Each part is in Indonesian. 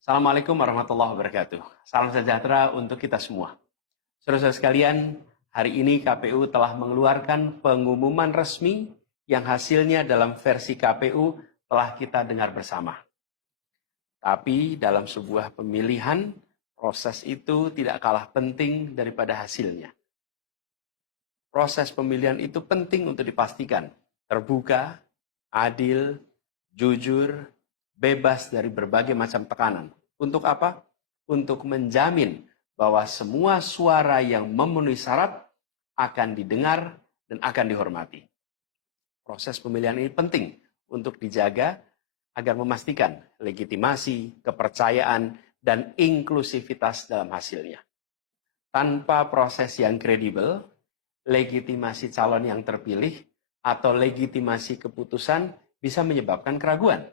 Assalamualaikum warahmatullahi wabarakatuh. Salam sejahtera untuk kita semua. Saudara-saudara sekalian, hari ini KPU telah mengeluarkan pengumuman resmi yang hasilnya dalam versi KPU telah kita dengar bersama. Tapi dalam sebuah pemilihan, proses itu tidak kalah penting daripada hasilnya. Proses pemilihan itu penting untuk dipastikan terbuka, adil, jujur, bebas dari berbagai macam tekanan. Untuk apa? Untuk menjamin bahwa semua suara yang memenuhi syarat akan didengar dan akan dihormati. Proses pemilihan ini penting untuk dijaga agar memastikan legitimasi, kepercayaan, dan inklusivitas dalam hasilnya. Tanpa proses yang kredibel, legitimasi calon yang terpilih atau legitimasi keputusan bisa menyebabkan keraguan.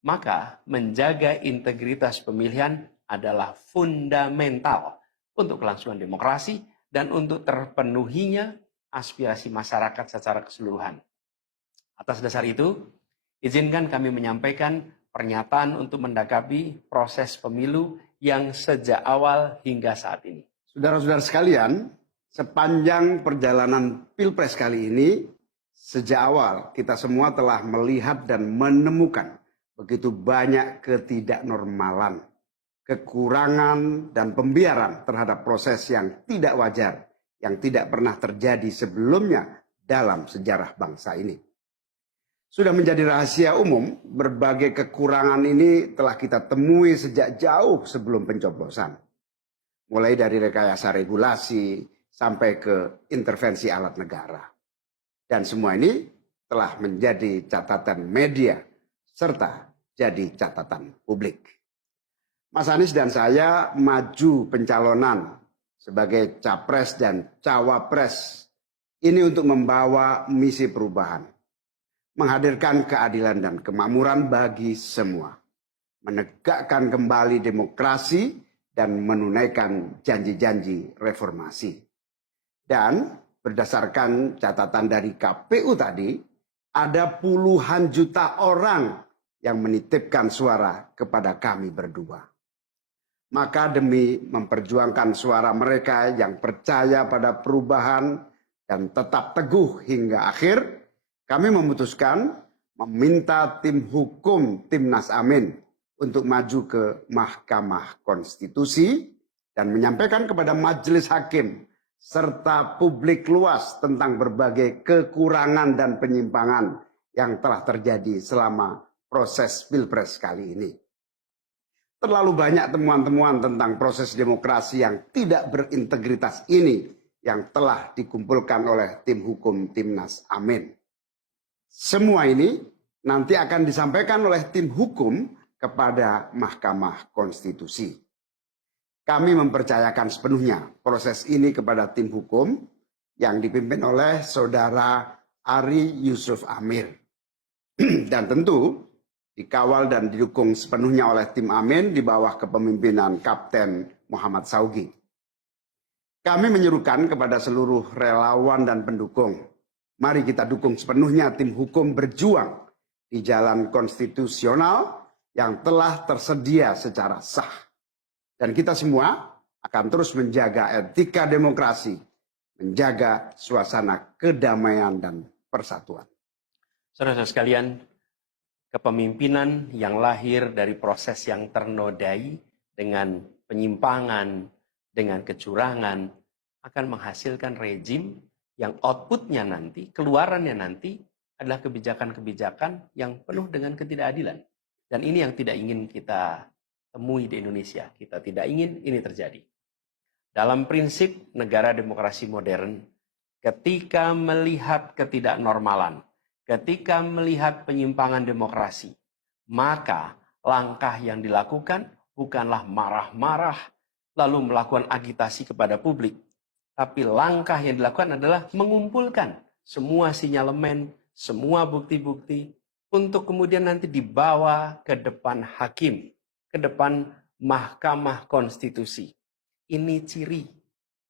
Maka menjaga integritas pemilihan adalah fundamental untuk kelangsungan demokrasi dan untuk terpenuhinya aspirasi masyarakat secara keseluruhan. Atas dasar itu, izinkan kami menyampaikan pernyataan untuk mendakapi proses pemilu yang sejak awal hingga saat ini. Saudara-saudara sekalian, sepanjang perjalanan Pilpres kali ini, sejak awal kita semua telah melihat dan menemukan begitu banyak ketidaknormalan, kekurangan, dan pembiaran terhadap proses yang tidak wajar, yang tidak pernah terjadi sebelumnya dalam sejarah bangsa ini. Sudah menjadi rahasia umum, berbagai kekurangan ini telah kita temui sejak jauh sebelum pencoblosan. Mulai dari rekayasa regulasi sampai ke intervensi alat negara. Dan semua ini telah menjadi catatan media serta jadi catatan publik. Mas Anies dan saya maju pencalonan sebagai capres dan cawapres ini untuk membawa misi perubahan. Menghadirkan keadilan dan kemakmuran bagi semua. Menegakkan kembali demokrasi dan menunaikan janji-janji reformasi. Dan berdasarkan catatan dari KPU tadi, ada puluhan juta orang yang menitipkan suara kepada kami berdua. Maka demi memperjuangkan suara mereka yang percaya pada perubahan dan tetap teguh hingga akhir, kami memutuskan meminta tim hukum Timnas Amin untuk maju ke Mahkamah Konstitusi dan menyampaikan kepada majelis hakim serta publik luas tentang berbagai kekurangan dan penyimpangan yang telah terjadi selama proses Pilpres kali ini. Terlalu banyak temuan-temuan tentang proses demokrasi yang tidak berintegritas ini yang telah dikumpulkan oleh tim hukum Timnas Amin. Semua ini nanti akan disampaikan oleh tim hukum kepada Mahkamah Konstitusi. Kami mempercayakan sepenuhnya proses ini kepada tim hukum yang dipimpin oleh Saudara Ari Yusuf Amir. Dan tentu dikawal dan didukung sepenuhnya oleh tim Amin di bawah kepemimpinan Kapten Muhammad Saugi. Kami menyerukan kepada seluruh relawan dan pendukung, mari kita dukung sepenuhnya tim hukum berjuang di jalan konstitusional yang telah tersedia secara sah. Dan kita semua akan terus menjaga etika demokrasi, menjaga suasana kedamaian dan persatuan. Saudara-saudara sekalian, kepemimpinan yang lahir dari proses yang ternodai dengan penyimpangan, dengan kecurangan, akan menghasilkan rejim yang outputnya nanti, keluarannya nanti adalah kebijakan-kebijakan yang penuh dengan ketidakadilan. Dan ini yang tidak ingin kita temui di Indonesia. Kita tidak ingin ini terjadi. Dalam prinsip negara demokrasi modern, ketika melihat ketidaknormalan, ketika melihat penyimpangan demokrasi, maka langkah yang dilakukan bukanlah marah-marah lalu melakukan agitasi kepada publik. Tapi langkah yang dilakukan adalah mengumpulkan semua sinyalemen, semua bukti-bukti untuk kemudian nanti dibawa ke depan hakim, ke depan Mahkamah Konstitusi. Ini ciri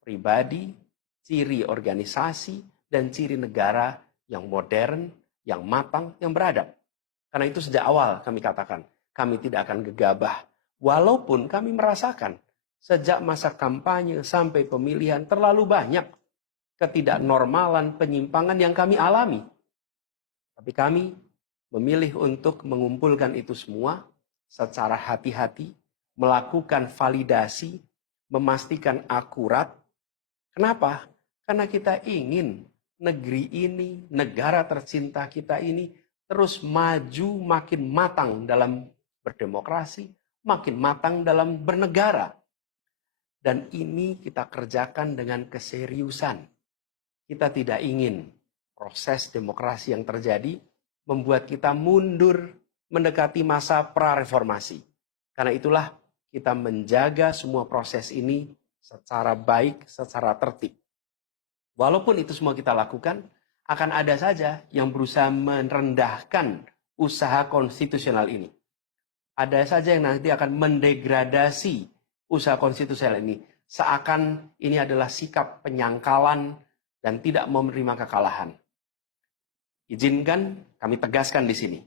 pribadi, ciri organisasi, dan ciri negara yang modern, yang matang, yang beradab. Karena itu sejak awal kami katakan, kami tidak akan gegabah Walaupun kami merasakan sejak masa kampanye sampai pemilihan terlalu banyak ketidaknormalan, penyimpangan yang kami alami. Tapi kami memilih untuk mengumpulkan itu semua secara hati-hati, melakukan validasi, memastikan akurat. Kenapa? Karena kita ingin negeri ini, negara tercinta kita ini terus maju makin matang dalam berdemokrasi, makin matang dalam bernegara. Dan ini kita kerjakan dengan keseriusan. Kita tidak ingin proses demokrasi yang terjadi membuat kita mundur mendekati masa prareformasi. Karena itulah kita menjaga semua proses ini secara baik, secara tertib. Walaupun itu semua kita lakukan, akan ada saja yang berusaha merendahkan usaha konstitusional ini. Ada saja yang nanti akan mendegradasi usaha konstitusional ini. Seakan ini adalah sikap penyangkalan dan tidak mau menerima kekalahan. Izinkan kami tegaskan di sini.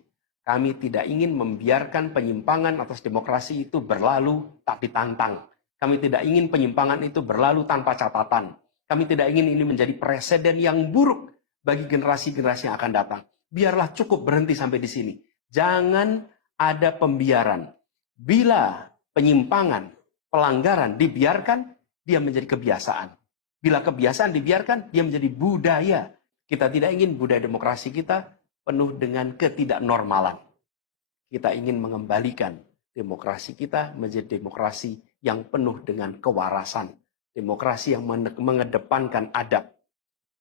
Kami tidak ingin membiarkan penyimpangan atas demokrasi itu berlalu tak ditantang. Kami tidak ingin penyimpangan itu berlalu tanpa catatan. Kami tidak ingin ini menjadi presiden yang buruk bagi generasi-generasi yang akan datang. Biarlah cukup berhenti sampai di sini. Jangan ada pembiaran. Bila penyimpangan, pelanggaran dibiarkan, dia menjadi kebiasaan. Bila kebiasaan dibiarkan, dia menjadi budaya. Kita tidak ingin budaya demokrasi kita penuh dengan ketidaknormalan. Kita ingin mengembalikan demokrasi kita menjadi demokrasi yang penuh dengan kewarasan. Demokrasi yang mengedepankan adab.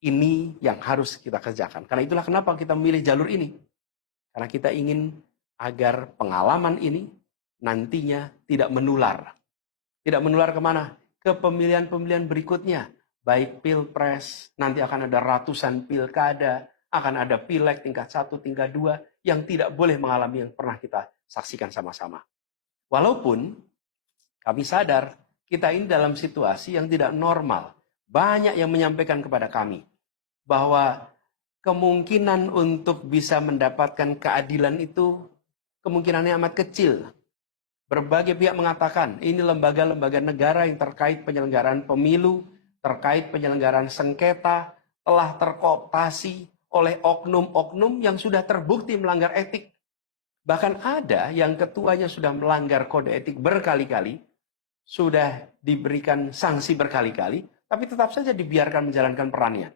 Ini yang harus kita kerjakan. Karena itulah kenapa kita memilih jalur ini. Karena kita ingin agar pengalaman ini nantinya tidak menular. Tidak menular kemana? Ke pemilihan-pemilihan berikutnya. Baik pilpres, nanti akan ada ratusan pilkada, akan ada pileg tingkat 1, tingkat 2, yang tidak boleh mengalami yang pernah kita saksikan sama-sama. Walaupun kami sadar, kita ini dalam situasi yang tidak normal. Banyak yang menyampaikan kepada kami, bahwa kemungkinan untuk bisa mendapatkan keadilan itu, kemungkinannya amat kecil. Berbagai pihak mengatakan, ini lembaga-lembaga negara yang terkait penyelenggaraan pemilu, terkait penyelenggaraan sengketa, telah terkooptasi oleh oknum-oknum yang sudah terbukti melanggar etik. Bahkan ada yang ketuanya sudah melanggar kode etik berkali-kali, sudah diberikan sanksi berkali-kali, tapi tetap saja dibiarkan menjalankan perannya.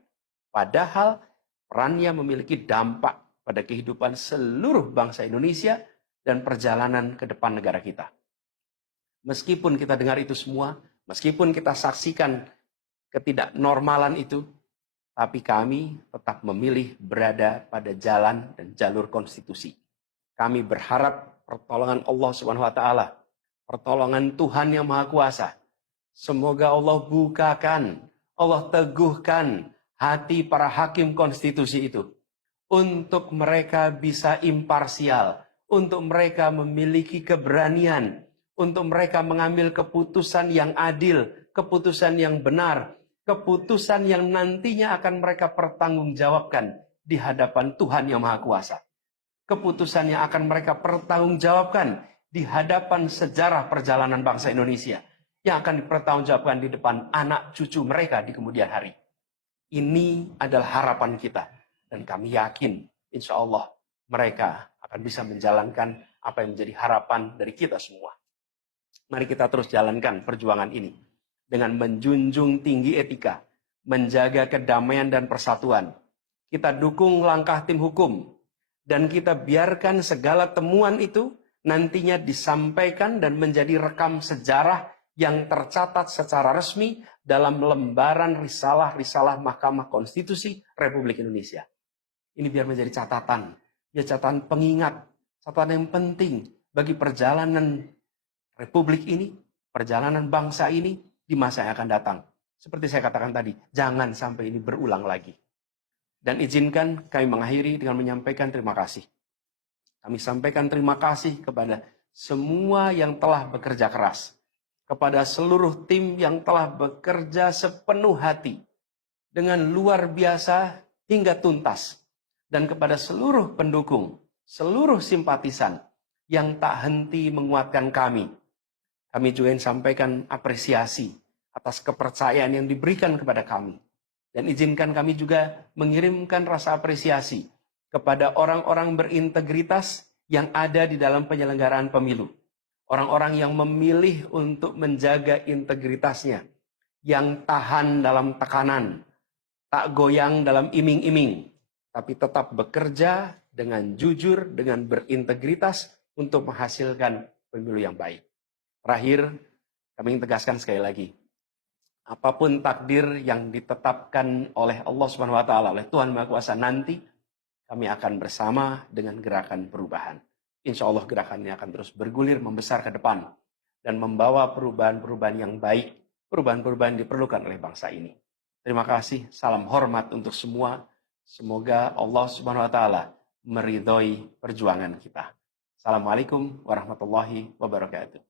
Padahal perannya memiliki dampak pada kehidupan seluruh bangsa Indonesia dan perjalanan ke depan negara kita. Meskipun kita dengar itu semua, meskipun kita saksikan ketidaknormalan itu, tapi kami tetap memilih berada pada jalan dan jalur konstitusi. Kami berharap pertolongan Allah Subhanahu wa taala, pertolongan Tuhan yang Maha Kuasa. Semoga Allah bukakan, Allah teguhkan hati para hakim konstitusi itu untuk mereka bisa imparsial, untuk mereka memiliki keberanian, untuk mereka mengambil keputusan yang adil, keputusan yang benar, keputusan yang nantinya akan mereka pertanggungjawabkan di hadapan Tuhan yang Maha Kuasa. Keputusan yang akan mereka pertanggungjawabkan di hadapan sejarah perjalanan bangsa Indonesia, yang akan dipertanggungjawabkan di depan anak cucu mereka di kemudian hari. Ini adalah harapan kita, dan kami yakin insya Allah mereka akan bisa menjalankan apa yang menjadi harapan dari kita semua. Mari kita terus jalankan perjuangan ini dengan menjunjung tinggi etika, menjaga kedamaian dan persatuan. Kita dukung langkah tim hukum, dan kita biarkan segala temuan itu nantinya disampaikan dan menjadi rekam sejarah yang tercatat secara resmi dalam lembaran risalah-risalah Mahkamah Konstitusi Republik Indonesia. Ini biar menjadi catatan, biar catatan pengingat, catatan yang penting bagi perjalanan Republik ini, perjalanan bangsa ini di masa yang akan datang. Seperti saya katakan tadi, jangan sampai ini berulang lagi. Dan izinkan kami mengakhiri dengan menyampaikan terima kasih. Kami sampaikan terima kasih kepada semua yang telah bekerja keras. Kepada seluruh tim yang telah bekerja sepenuh hati. Dengan luar biasa hingga tuntas. Dan kepada seluruh pendukung, seluruh simpatisan yang tak henti menguatkan kami. Kami juga ingin sampaikan apresiasi atas kepercayaan yang diberikan kepada kami. Dan izinkan kami juga mengirimkan rasa apresiasi kepada orang-orang berintegritas yang ada di dalam penyelenggaraan pemilu. Orang-orang yang memilih untuk menjaga integritasnya, yang tahan dalam tekanan, tak goyang dalam iming-iming, tapi tetap bekerja dengan jujur, dengan berintegritas untuk menghasilkan pemilu yang baik. Terakhir, kami ingin tegaskan sekali lagi, apapun takdir yang ditetapkan oleh Allah Subhanahu wa taala, oleh Tuhan Maha Kuasa nanti, kami akan bersama dengan gerakan perubahan. Insya Allah gerakannya akan terus bergulir membesar ke depan dan membawa perubahan-perubahan yang baik, perubahan-perubahan yang diperlukan oleh bangsa ini. Terima kasih, salam hormat untuk semua. Semoga Allah Subhanahu wa taala meridhoi perjuangan kita. Assalamualaikum warahmatullahi wabarakatuh.